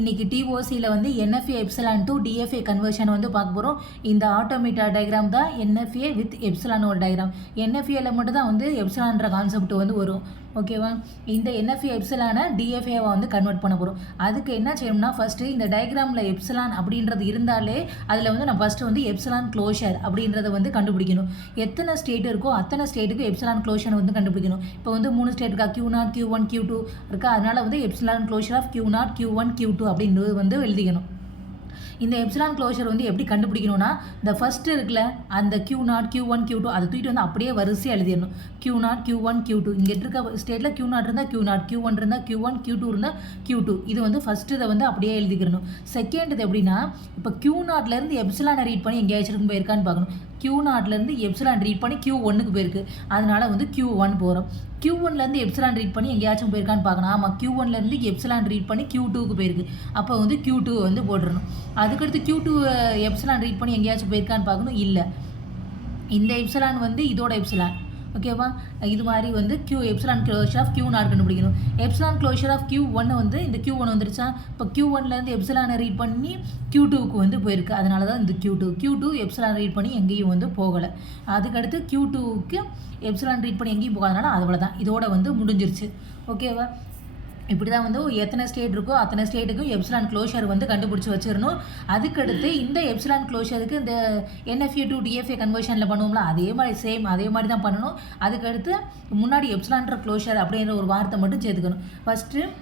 இன்றைக்கி டிஓசியில் வந்து NFA epsilon to TFA conversion வந்து பார்க்க போகிறோம். இந்த ஆட்டோமீட்டர் டயக்ராம் தான் என்எஃப்ஏ வித் எப்சிலானோட டயக்ராம். என்எஃப்ஏல மட்டும் தான் வந்து எப்சிலான்ற கான்செப்ட் வந்து வரும். ஓகேவா? இந்த என்எஃப்ஏ எப்சிலானை டிஎஃப்ஏவை வந்து கன்வெர்ட் பண்ண போகிறோம். அதுக்கு என்ன செய்யணும்னா, ஃபஸ்ட்டு இந்த டயக்ராமில் எப்சிலான் அப்படின்றது இருந்தாலே அதில் வந்து நான் ஃபஸ்ட்டு வந்து எப்சிலான் க்ளோஷர் அப்படின்றத வந்து கண்டுபிடிக்கணும். எத்தனை ஸ்டேட் இருக்கோ அத்தனை ஸ்டேட்டுக்கு எப்சிலான் க்ளோஷர் வந்து கண்டுபிடிக்கணும். இப்போ வந்து 3 ஸ்டேட் இருக்கா, Q0, Q1, Q2 இருக்கா. அதனால் வந்து epsilon closure of Q0, Q1, Q2 அப்படின்றது வந்து எழுதிக்கணும். இந்த எப்சிலான் க்ளோஷர் வந்து எப்படி கண்டுபிடிக்கணும்னா, இந்த ஃபஸ்ட்டு இருக்குல்ல அந்த Q0, Q1, Q2 அதை தூக்கிட்டு வந்து அப்படியே வரிசையாக எழுதிடணும். Q0, Q1, Q2 இங்கே இருக்க ஸ்டேட்டில் Q0 இருந்தால் Q0, Q1 இருந்தால் Q1, Q2 இருந்தால் Q2. இது வந்து ஃபஸ்ட்டு இதை வந்து அப்படியே எழுதிக்கிறணும். செகண்ட் இது எப்படின்னா, இப்போ Q0லேருந்து எப்சிலானை ரீட் பண்ணி எங்கேயாச்சும் போயிருக்கான்னு பார்க்கணும். Q0லேருந்து எப்சிலான் ரீட் பண்ணி Q1க்கு போயிருக்கு. அதனால் வந்து Q1 போகிறோம். Q1லேருந்து எப்சிலான் ரீட் பண்ணி எங்கேயாச்சும் போயிருக்கான்னு பார்க்கணும். ஆமாம், Q1லேருந்து எப்சிலான் ரீட் பண்ணி Q2க்கு போயிருக்கு. அப்போ வந்து Q2 வந்து போட்டுடணும். அதுக்கடுத்து Q2 எப்சிலான் ரீட் பண்ணி எங்கேயாச்சும் போயிருக்கான்னு பார்க்கணும். இல்லை, இந்த எப்சிலான் வந்து இதோட எப்சிலான். ஓகேவா? இது மாதிரி வந்து எப்சிலான் க்ளோஷர் ஆஃப் Q0 கண்டுபிடிக்கணும். எப்சிலான் க்ளோஷர் ஆஃப் Q1 வந்து இந்த Q1 வந்துருச்சா. இப்போ Q1லேருந்து எப்சிலானை ரீட் பண்ணி Q2க்கு வந்து போயிருக்கு. அதனால தான் இந்த Q2 எப்சிலான் ரீட் பண்ணி எங்கேயும் வந்து போகலை. அதுக்கடுத்து Q2க்கு எப்சிலான் ரீட் பண்ணி எங்கேயும் போகாதனால அவ்வளோதான், இதோட வந்து முடிஞ்சிருச்சு. ஓகேவா? இப்படி தான் வந்து எத்தனை ஸ்டேட் இருக்கோ அத்தனை ஸ்டேட்டுக்கும் எப்சிலான் க்ளோஷர் வந்து கண்டுபிடிச்சி வச்சிடணும். அதுக்கடுத்து இந்த எப்சிலான் க்ளோஷருக்கு இந்த என்எஃப்ஏ டு டிஎஃப்ஏ கன்வர்ஷனில் பண்ணுவோம்ல, அதே மாதிரி தான் பண்ணணும். அதுக்கடுத்து முன்னாடி எப்சிலான்ற க்ளோஷர் அப்படின்ற ஒரு வார்த்தை மட்டும் சேர்த்துக்கணும். ஃபஸ்ட்டு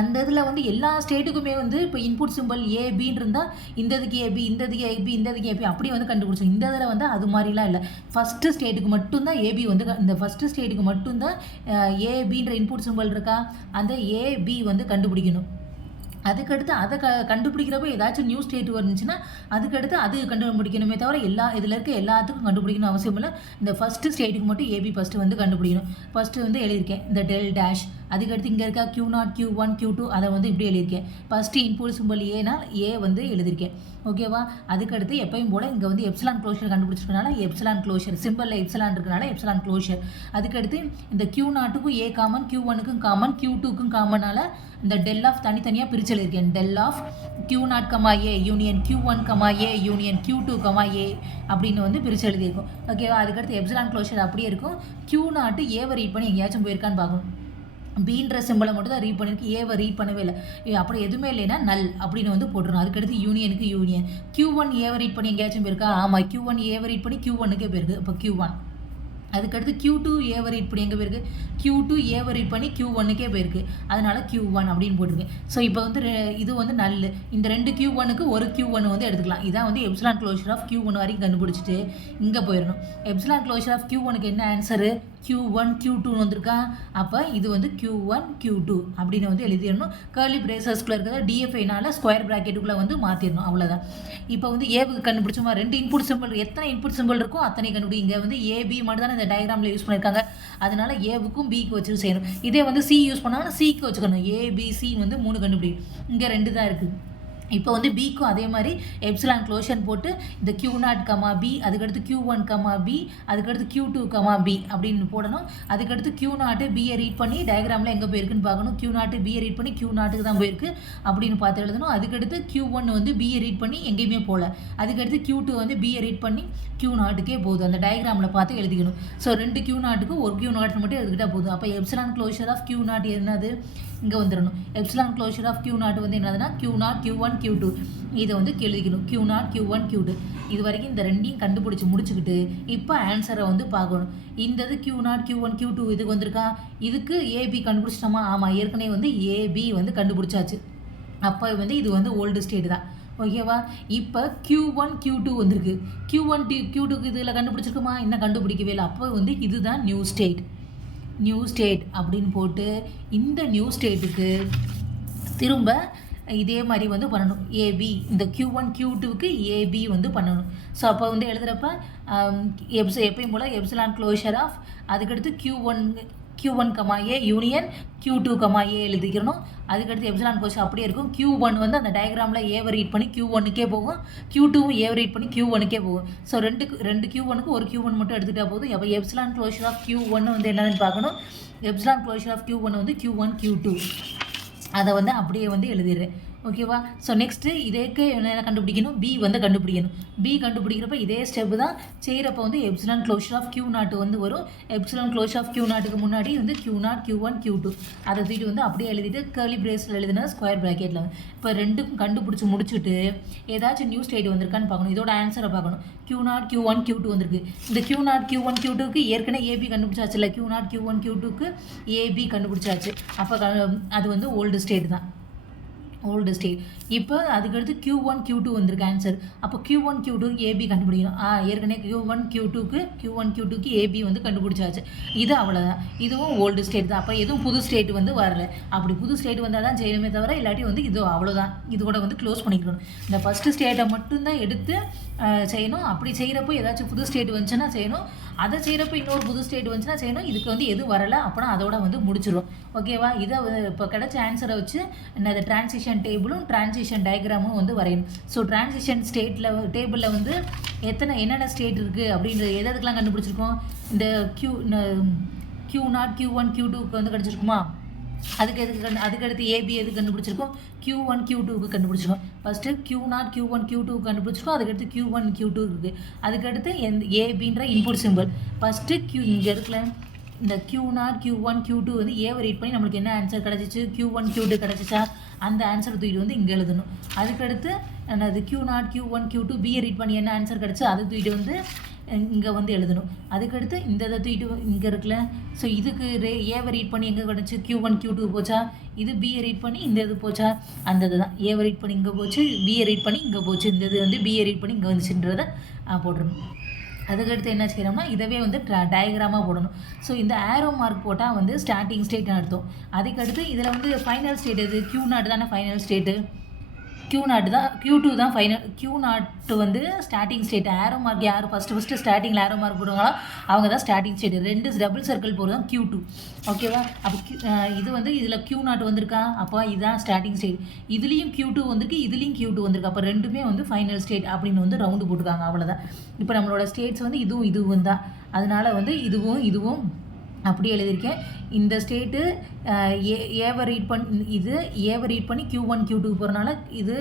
அந்த இதில் வந்து எல்லா ஸ்டேட்டுக்குமே வந்து இப்போ இன்புட் சிம்பிள் ஏபின்னு இருந்தால் இந்ததுக்கு ஏபி, இந்ததுக்கு ஏபி, இந்ததுக்கு ஏபி அப்படி வந்து கண்டுபிடிச்சோம். இந்த இதில் வந்து அது மாதிரிலாம் இல்லை. ஃபஸ்ட்டு ஸ்டேட்டுக்கு மட்டும்தான் ஏபி வந்து இந்த ஃபஸ்ட்டு ஸ்டேட்டுக்கு மட்டும்தான் ஏபின்ற இன்புட் சிம்பிள் இருக்கா, அந்த ஏபி வந்து கண்டுபிடிக்கணும். அதுக்கடுத்து அதை கண்டுபிடிக்கிறப்ப ஏதாச்சும் நியூ ஸ்டேட் வந்துச்சுன்னா அதுக்கடுத்து அது கண்டுபிடிக்கணுமே தவிர இதில் இருக்க எல்லாத்துக்கும் கண்டுபிடிக்கணும் அவசியம் இல்லை. இந்த ஃபஸ்ட்டு ஸ்டேட்டுக்கு மட்டும் ஏபி ஃபஸ்ட்டு வந்து கண்டுபிடிக்கணும். ஃபஸ்ட்டு வந்து எழுதியிருக்கேன் இந்த டெல் டேஷ். அதுக்கடுத்து இங்கே இருக்க Q0, Q1, Q2 அதை வந்து இப்படி எழுதியிருக்கேன். ஃபஸ்ட்டு இன்புட் சிம்பிள் ஏனா ஏ வந்து எழுதியிருக்கேன். ஓகேவா? அதுக்கடுத்து எப்பயும் போல் இங்கே வந்து எப்சிலான் க்ளோஷர் கண்டுபிடிச்சிருக்கனால எப்சிலான் க்ளோஷர் சிம்பிளில் எப்சிலான் இருக்கனால எப்சிலான் க்ளோஷர். அதுக்கடுத்து இந்த Q0க்கும் ஏ காமன், Q1க்கும் காமன், Q2க்கும் காமனால் இந்த டெல் ஆஃப் தனித்தனியாக பிரிச்சு எழுதியிருக்கேன். Del of Q0, a union Q1, a union Q2, a அப்படின்னு வந்து பிரிச்சு எழுதியிருக்கும். ஓகேவா? அதுக்கடுத்து எப்சிலான் க்ளோஷர் அப்படியே இருக்கும். Q0 ஏவை ரீட் பண்ணி எங்கேயாச்சும் போயிருக்கான்னு பார்க்கணும். பீன்ற சிம்பிளை மட்டும் தான் ரீட் பண்ணியிருக்கு, ஏவை ரீட் பண்ணவே இல்லை. அப்படி எதுவுமே இல்லைன்னா நல் அப்படின்னு வந்து போட்டுருணும். அதுக்கடுத்து யூனியனுக்கு யூனியன் Q1 ஏவை ரீட் பண்ணி எங்கேயாச்சும் போயிருக்கா. ஆமாம், Q1 ஏவை ரீட் பண்ணி Q1க்கே போயிருக்கு. இப்போ Q1. அதுக்கடுத்து Q2 ஏவை ரீட் பண்ணி எங்கே போயிருக்கு, Q2 ஏவை ரீட் பண்ணி Q1க்கே போயிருக்கு. அதனால் Q1 அப்படின்னு போட்டிருக்கேன். ஸோ இப்போ வந்து இது வந்து நல்ல இந்த 2 Q1க்கு ஒரு Q1 வந்து எடுத்துக்கலாம். இதான் வந்து எப்சிலான் க்ளோஷர் ஆஃப் Q1 வரைக்கும் கண்டுபிடிச்சிட்டு இங்கே போயிடணும். எப்சிலான் க்ளோஷர் ஆஃப் Q1க்கு என்ன ஆன்சரு, Q1, Q2 வந்திருக்கா. அப்போ இது வந்து Q1, Q2 அப்படின்னு வந்து எழுதிடணும். கர்லி பிரேசஸ்க்குள்ளே இருக்கிறத டிஎஃப்ஐனால ஸ்கொயர் ப்ராக்கெட்டுக்குள்ளே வந்து மாற்றிடணும். அவ்வளோதான். இப்போ வந்து ஏவுக்கு கண்டுபிடிச்சோமா, 2 இன்புட் சிம்பிள், எத்தனை இன்புட் சிம்பிள் இருக்கோ அத்தனை கண்டுபிடி. இங்கே வந்து ஏபி மட்டும் தானே இந்த டயக்ராமில் யூஸ் பண்ணியிருக்காங்க. அதனால ஏவுக்கும் பிக்கு வச்சு செய்யணும். இதே வந்து சி யூஸ் பண்ணாங்கன்னா சிக்கு வச்சுக்கணும். ஏபிசி வந்து 3 கண்டுபிடிக்கும். இங்கே 2 தான் இருக்குது. இப்போ வந்து பிக்கும் அதே மாதிரி எப்சிலான் க்ளோஷன் போட்டு இந்த Q0, பி அதுக்கடுத்து Q1, பி அதுக்கடுத்து Q2, பி அப்படின்னு போடணும். அதுக்கடுத்து Q0 பியை ரீட் பண்ணி டயக்ராமில் எங்கே போயிருக்குன்னு பார்க்கணும். Q0 பியை ரீட் பண்ணி Q0க்கு தான் போயிருக்கு அப்படின்னு பார்த்து எழுதணும். அதுக்கடுத்து Q1 வந்து பியை ரீட் பண்ணி எங்கேயுமே போகல. அதுக்கடுத்து Q2 வந்து பியை ரீட் பண்ணி Q0க்கே போகுது. அந்த டயக்ராமில் பார்த்து எழுதிக்கணும். ஸோ 2 Q0க்கு ஒரு Q0 மட்டும் எழுதிக்கிட்டால் போதும். அப்போ எப்சிலான் க்ளோஷர் ஆஃப் Q0 என்னது இங்கே வந்துடணும். எப்சிலான் க்ளோஷர் ஆஃப் Q0 வந்து என்னதுன்னா Q0, Q1, Q2 இதை வந்து எழுதிக்கணும். Q0, Q1, Q2 இது வரைக்கும் இந்த ரெண்டையும் கண்டுபிடிச்சி முடிச்சுக்கிட்டு இப்போ ஆன்சரை வந்து பார்க்கணும். இந்தது Q0, Q1, Q2 இதுக்கு வந்திருக்கா. இதுக்கு ஏபி கண்டுபிடிச்சிட்டோமா. ஆமாம், ஏற்கனவே வந்து ஏபி வந்து கண்டுபிடிச்சாச்சு. அப்போ வந்து இது வந்து ஓல்டு ஸ்டேட் தான். ஓகேவா? இப்போ Q1, Q2 வந்திருக்கு. Q1, Q2க்கு இதில் கண்டுபிடிச்சிருக்குமா, இன்னும் கண்டுபிடிக்கவே இல்லை. அப்போ வந்து இதுதான் நியூ ஸ்டேட் அப்படின்னு போட்டு இந்த நியூ ஸ்டேட்டுக்கு திரும்ப இதே மாதிரி வந்து பண்ணணும். ஏபி இந்த Q1, Q2க்கு ஏபி வந்து பண்ணணும். ஸோ அப்போ வந்து எழுதுகிறப்ப எப்பயும் போல் எப்சிலான் க்ளோஷர் ஆஃப் அதுக்கடுத்து Q1, ஏ யூனியன் Q2, ஏ எழுதிக்கணும். அதுக்கடுத்து எப்சிலான் க்ளோஷர் அப்படியே இருக்கும். Q1 வந்து அந்த டயக்ராமில் ஏவை ரீட் பண்ணி Q1க்கே போகும். Q2வும் ஏவை ரீட் பண்ணி Q1க்கே போகும். ஸோ 2 Q1க்கு ஒரு Q1 மட்டும் எடுத்துகிட்டா போதும். அப்போ எப்சிலான் க்ளோஷர் ஆஃப் Q1 வந்து என்னென்னு பார்க்கணும். எப்சிலான் க்ளோஷர் ஆஃப் Q1 வந்து Q1, Q2 அதை வந்து அப்படியே வந்து எழுதிடுறேன். ஓகேவா? ஸோ நெக்ஸ்ட்டு இதேக்கு என்ன கண்டுபிடிக்கணும், பி வந்து கண்டுபிடிக்கணும். பி கண்டுபிடிக்கிறப்ப இதே ஸ்டெப்பு தான் செய்கிறப்ப வந்து epsilon closure of Q naught வந்து வரும். எப்சிலான் க்ளோஷர் ஆஃப் Q நாட்டுக்கு முன்னாடி வந்து Q நாட் Q1 Q2 அதை தூக்கிட்டு வந்து அப்படியே எழுதிட்டு கர்லி பிரேஸில் எழுதினா ஸ்கொயர் ப்ராக்கெட்டில் வந்து இப்போ ரெண்டுக்கும் கண்டுபிடிச்சி முடிச்சுட்டு ஏதாச்சும் நியூ ஸ்டேட் வந்திருக்கான்னு பார்க்கணும். இதோட ஆன்சரை பார்க்கணும். Q நாட் Q1 Q2 வந்திருக்கு. இந்த Q நாட் Q1 Q2க்கு ஏற்கனவே ஏபி கண்டுபிடிச்சாச்சு இல்லை, Q நாட் Q1 Q2க்கு ஏபி கண்டுபிடிச்சாச்சு. அப்போ அது வந்து ஓல்டு ஸ்டேட் தான், ஓல்டு ஸ்டேட். இப்போ அதுக்கடுத்து Q1 Q2 வந்திருக்கு ஆன்சர். அப்போ Q1 Q2க்கு ஏபி கண்டுபிடிக்கணும். ஏற்கனவே Q1 Q2க்கு ஏபி வந்து கண்டுபிடிச்சாச்சு. இது அவ்வளோதான், இதுவும் ஓல்டு ஸ்டேட் தான். அப்போ எதுவும் புது ஸ்டேட் வந்து வரல. அப்படி புது ஸ்டேட் வந்தால் தான் செய்யணுமே தவிர இல்லாட்டி வந்து இது அவ்வளோதான், இது கூட வந்து க்ளோஸ் பண்ணிக்கணும். இந்த ஃபஸ்ட்டு ஸ்டேட்டை மட்டும்தான் எடுத்து செய்யணும். அப்படி செய்கிறப்போ ஏதாச்சும் புது ஸ்டேட் வந்துச்சுன்னா செய்யணும், அதை செய்கிறப்ப இன்னொரு புது ஸ்டேட் வந்துச்சுன்னா செய்யணும். இதுக்கு வந்து எதுவும் வரலை அப்படின்னா அதோட வந்து முடிச்சிடும். ஓகேவா? இதை இப்போ கிடைச்ச ஆன்சரை வச்சு இந்த டிரான்சிஷன் டேபிளும் டிரான்சிஷன் டயக்ராமும் வந்து வரையணும். ஸோ டிரான்சிஷன் டேபிளில் வந்து என்னென்ன ஸ்டேட் இருக்குது அப்படின்றது எதுக்கெல்லாம் கண்டுபிடிச்சிருக்கோம். இந்த Q நாட் Q1 Q2க்கு வந்து கிடச்சிருக்குமா, அதுக்கடுத்து ஏபி எது கண்டுபிடிச்சிருக்கோம், Q1 Q2க்கு கண்டுபிடிச்சிருக்கோம். ஃபஸ்ட்டு Q நாட் Q1 Q2க்கு கண்டுபிடிச்சிருக்கோம். அதுக்கடுத்து Q1 Q2 இருக்குது. அதுக்கடுத்து ஏபின்ற இன்புட் சிம்பிள். ஃபஸ்ட்டு இங்கே இருக்கல இந்த Q நாட் Q1 Q2 வந்து ஏவை ரீட் பண்ணி நம்மளுக்கு என்ன ஆன்சர் கிடச்சிச்சு, Q1 Q2 கிடச்சிச்சா, அந்த ஆன்சர் தூக்கிட்டு வந்து இங்கே எழுதணும். அதுக்கடுத்து அது Q நாட் Q1 Q2 பியை ரீட் பண்ணி என்ன ஆன்சர் கிடச்சி அதை தூக்கிட்டு வந்து இங்கே வந்து எழுதணும். அதுக்கடுத்து இந்த இதை தூக்கிட்டு இங்கே இருக்குல்ல, ஸோ இதுக்கு ஏவை ரீட் பண்ணி எங்கே கிடச்சி Q1 Q2 போச்சா, இது பியை ரீட் பண்ணி இந்த இது போச்சா, அந்த இது தான் ஏவை ரீட் பண்ணி இங்கே போச்சு, பியை ரீட் பண்ணி இங்கே போச்சு, இந்த இது வந்து பியை ரீட் பண்ணி இங்கே வந்துச்சுன்றதை போட்டுடணும். அதுக்கடுத்து என்ன செய்யணும்னா இதவே வந்து டயக்ராமாக போடணும். ஸோ இந்த ஆரோ மார்க் போட்டால் வந்து ஸ்டார்டிங் ஸ்டேட்னு அர்த்தம். அதுக்கடுத்து இதில் வந்து ஃபைனல் ஸ்டேட் எது, Q நாட் தானே ஃபைனல் ஸ்டேட்டு, Q நாட் தான், Q2 தான் ஃபைனல். Q நாட் வந்து ஸ்டார்டிங் ஸ்டேட். ஆரோ மார்க் யார் ஃபஸ்ட்டு ஸ்டார்டிங்கில் ஆரோ மார்க் போடுவாங்களோ அவங்க தான் ஸ்டார்டிங் ஸ்டேட். 2 டபுள் சர்க்கிள் போடுறது தான் Q2. ஓகேவா? அப்போ இது வந்து இதில் Q நாட் வந்திருக்கா, அப்போ இதுதான் ஸ்டார்டிங் ஸ்டேட். இதுலேயும் Q2 வந்திருக்கு, இதுலேயும் Q2 வந்திருக்கு. அப்போ ரெண்டுமே வந்து ஃபைனல் ஸ்டேட் அப்படின்னு வந்து ரவுண்டு போட்டுருக்காங்க. அவ்வளோதான். இப்போ நம்மளோட ஸ்டேட்ஸ் வந்து இதுவும் தான். அதனால வந்து இதுவும் அப்படியே எழுதியிருக்கேன். இந்த ஸ்டேட்டு ஏவை ரீட் பண்ணி Q1 Q2 போகிறனால இது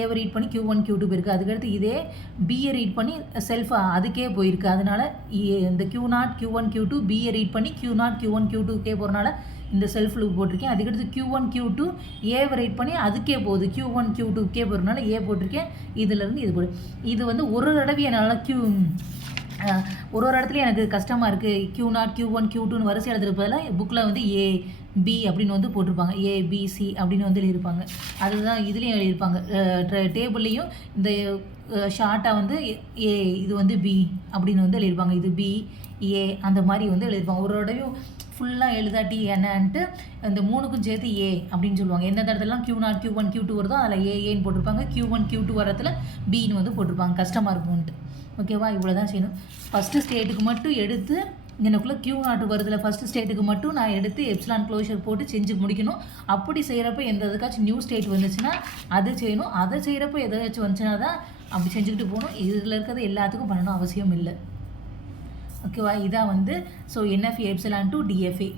ஏவை ரீட் பண்ணி Q1 Q2 போயிருக்கு. அதுக்கடுத்து இதே பியை ரீட் பண்ணி செல்ஃபாக அதுக்கே போயிருக்கு. அதனால இந்த Q நாட் Q1 Q2 பியை ரீட் பண்ணி Q நாட் Q1 Q2க்கே போகிறனால இந்த செல்ஃப் லூப் போட்டிருக்கேன். அதுக்கடுத்து Q1 Q2 ஏவை ரீட் பண்ணி அதுக்கே போகுது, Q1 Q2க்கே போகிறனால ஏ போட்டிருக்கேன். இதுலேருந்து இது போடு. இது வந்து ஒரு தடவை என்னால் ஒரு இடத்துலையும் எனக்கு கஷ்டமாக இருக்குது. Q நாட் Q1 Q2ன்னு வரிசை எழுதுறது பதிலாக புக்கில் வந்து AB அப்படின்னு வந்து போட்டிருப்பாங்க, ABC அப்படின்னு வந்து எழுதியிருப்பாங்க. அதுதான் இதுலேயும் எழுதியிருப்பாங்க. டேபிள்லேயும் இந்த ஷார்ட்டாக வந்து இது வந்து B அப்படின்னு வந்து எழுதியிருப்பாங்க. இது B A அந்த மாதிரி வந்து எழுதியிருப்பாங்க. ஒரு தடவையும் ஃபுல்லாக எழுதாட்டி என்னன்ட்டு இந்த 3க்கும் சேர்த்து A அப்படின்னு சொல்லுவாங்க. எந்த இடத்துலலாம் Q நாட் Q1 Q2 வருதோ அதில் ஏன்னு போட்டிருப்பாங்க. Q1 Q2 வரத்தில் Bன்னு வந்து போட்டிருப்பாங்க, கஷ்டமாக இருக்கும்ன்ட்டு. ஓகேவா? இவ்வளோ தான் செய்யணும். ஃபஸ்ட்டு ஸ்டேட்டுக்கு மட்டும் எடுத்து எனக்குள்ளே Q நாட் வருதில்ல, ஃபஸ்ட்டு ஸ்டேட்டுக்கு மட்டும் நான் எடுத்து எப்சிலான் க்ளோஷர் போட்டு செஞ்சு முடிக்கணும். அப்படி செய்கிறப்ப எந்த இதுக்காச்சும் நியூ ஸ்டேட் வந்துச்சுன்னா அது செய்யணும். அதை செய்கிறப்ப எதாச்சும் வந்துச்சுன்னா தான் அப்படி செஞ்சுக்கிட்டு போகணும். இதில் இருக்கிறது எல்லாத்துக்கும் பண்ணணும் அவசியம் இல்லை. ஓகேவா? இதான் வந்து so NFA epsilon to DFA.